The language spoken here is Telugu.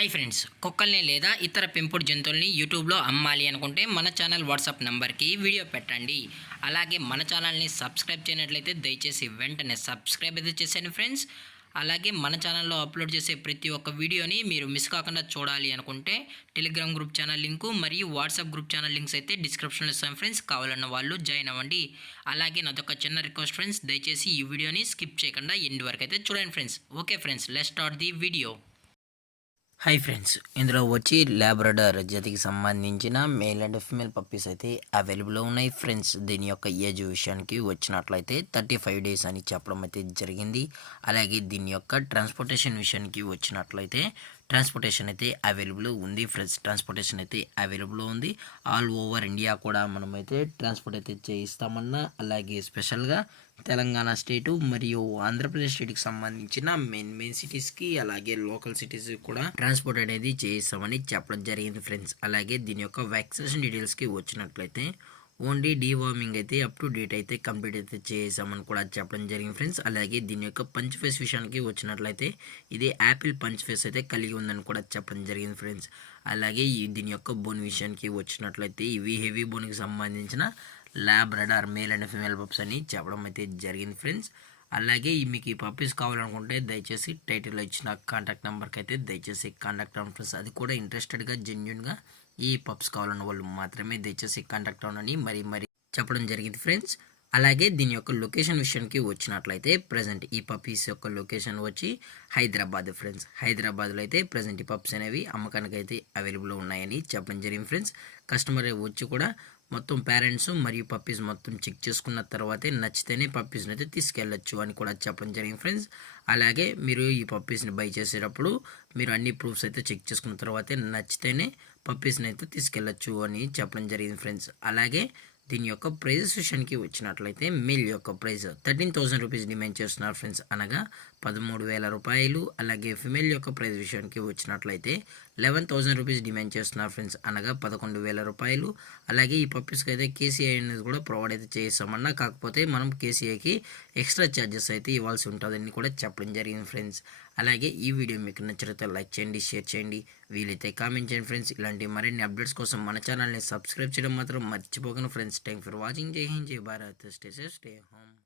హాయ్ ఫ్రెండ్స్, కుక్కల్ని లేదా ఇతర పెంపుడు జంతువుల్ని యూట్యూబ్లో అమ్మాలి అనుకుంటే మన ఛానల్ వాట్సాప్ నెంబర్కి వీడియో పెట్టండి. అలాగే మన ఛానల్ని సబ్స్క్రైబ్ చేయనట్లయితే దయచేసి వెంటనే సబ్స్క్రైబ్ అయితే చేసేయండి ఫ్రెండ్స్. అలాగే మన ఛానల్లో అప్లోడ్ చేసే ప్రతి ఒక్క వీడియోని మీరు మిస్ కాకుండా చూడాలి అనుకుంటే టెలిగ్రామ్ గ్రూప్ ఛానల్ లింకు మరియు వాట్సాప్ గ్రూప్ ఛానల్ లింక్స్ అయితే డిస్క్రిప్షన్లో ఇస్తాం ఫ్రెండ్స్. కావాలన్న వాళ్ళు జాయిన్ అవ్వండి. అలాగే నాదొక చిన్న రిక్వెస్ట్ ఫ్రెండ్స్, దయచేసి ఈ వీడియోని స్కిప్ చేయకుండా ఎండ్ వరకు అయితే చూడండి friends. Okay friends, let's start the video. Hi friends, ఇందులో వచ్చి లాబ్రడార్ జాతికి సంబంధించిన మేల్ అండ్ ఫీమేల్ పప్పీస్ అయితే అవైలబుల్లో ఉన్నాయి ఫ్రెండ్స్. దీని యొక్క ఏజ్ విషయానికి వచ్చినట్లయితే 35 డేస్ అని చెప్పడం అయితే జరిగింది. అలాగే దీని యొక్క ట్రాన్స్పోర్టేషన్ విషయానికి వచ్చినట్లయితే ట్రాన్స్పోర్టేషన్ అయితే అవైలబుల్ ఉంది ఫ్రెండ్స్. ట్రాన్స్పోర్టేషన్ అయితే అవైలబుల్ ఉంది. ఆల్ ఓవర్ ఇండియా కూడా మనమైతే ట్రాన్స్పోర్ట్ అయితే చేయిస్తామన్నా, అలాగే స్పెషల్గా తెలంగాణ స్టేటు మరియు ఆంధ్రప్రదేశ్ స్టేట్కి సంబంధించిన మెయిన్ సిటీస్కి అలాగే లోకల్ సిటీస్కి కూడా ట్రాన్స్పోర్ట్ అనేది చేయిస్తామని చెప్పడం జరిగింది ఫ్రెండ్స్. అలాగే దీని యొక్క వ్యాక్సినేషన్ డీటెయిల్స్కి వచ్చినట్లయితే ఓన్లీ డీవార్మింగ్ అయితే అప్ టు డేట్ అయితే కంప్లీట్ అయితే చేసామని కూడా చెప్పడం జరిగింది ఫ్రెండ్స్. అలాగే దీని యొక్క పంచ్ ఫేస్ విషయానికి వచ్చినట్లయితే ఇది యాపిల్ పంచ్ ఫేస్ అయితే కలిగి ఉందని కూడా చెప్పడం జరిగింది ఫ్రెండ్స్. అలాగే దీని యొక్క బోన్ విషయానికి వచ్చినట్లయితే ఇవి హెవీ బోన్కి సంబంధించిన Labrador male and female pups అని చెప్పడం అయితే జరిగింది ఫ్రెండ్స్. అలాగే మీకు ఈ పప్పీస్ కావాలనుకుంటే దయచేసి టైటిల్లో ఇచ్చిన కాంటాక్ట్ నెంబర్కి అయితే దయచేసి కాంటాక్ట్ అవ్వండి ఫ్రెండ్స్. అది కూడా ఇంట్రెస్టెడ్గా జెన్యున్గా ఈ పప్స్ కావాలన్న వాళ్ళు మాత్రమే దయచేసి కాంటాక్ట్ అవ్వనని మరి చెప్పడం జరిగింది ఫ్రెండ్స్. అలాగే దీని యొక్క లొకేషన్ విషయానికి వచ్చినట్లయితే ప్రజెంట్ ఈ పప్పీస్ యొక్క లొకేషన్ వచ్చి హైదరాబాద్ ఫ్రెండ్స్. హైదరాబాద్లో అయితే ప్రజెంట్ ఈ పప్స్ అనేవి అమ్మకానికి అయితే అవైలబుల్లో ఉన్నాయని చెప్పడం జరిగింది ఫ్రెండ్స్. కస్టమర్ వచ్చి కూడా మొత్తం పేరెంట్స్ మరియు పప్పీస్ మొత్తం చెక్ చేసుకున్న తర్వాతే నచ్చితేనే పప్పీస్ని అయితే తీసుకెళ్ళచ్చు అని కూడా చెప్పడం జరిగింది ఫ్రెండ్స్. అలాగే మీరు ఈ పప్పీస్ని బై చేసేటప్పుడు మీరు అన్ని ప్రూఫ్స్ అయితే చెక్ చేసుకున్న తర్వాతే నచ్చితేనే పప్పీస్ని అయితే తీసుకెళ్ళచ్చు అని చెప్పడం జరిగింది ఫ్రెండ్స్. అలాగే దీని యొక్క ప్రైజెస్ విషయానికి వచ్చినట్లయితే మేల్ యొక్క ప్రైస్ 13,000 రూపీస్ డిమాండ్ చేస్తున్నారు ఫ్రెండ్స్, అనగా 13,000 రూపాయలు. అలాగే ఫిమేల్ యొక్క ప్రైస్ విషయానికి వచ్చినట్లయితే 11,000 రూపీస్ డిమాండ్ చేస్తున్నారు ఫ్రెండ్స్, అనగా 11,000 రూపాయలు. అలాగే ఈ పప్పీస్కి అయితే కేసీఐ అనేది కూడా ప్రొవైడ్ అయితే చేస్తామన్నా, కాకపోతే మనం కేసీఐకి ఎక్స్ట్రా ఛార్జెస్ అయితే ఇవ్వాల్సి ఉంటుందని కూడా చెప్పడం జరిగింది ఫ్రెండ్స్. అలాగే ఈ వీడియో మీకు నచ్చితే లైక్ చేయండి, షేర్ చేయండి, వీలైతే కామెంట్ చేయండి ఫ్రెండ్స్. ఇలాంటి మరిన్ని అప్డేట్స్ కోసం మన ఛానల్ని సబ్స్క్రైబ్ చేయడం మాత్రం మర్చిపోకండి ఫ్రెండ్స్. Thank for watching. జై హింద్, జై Bharat, stay safe, stay home.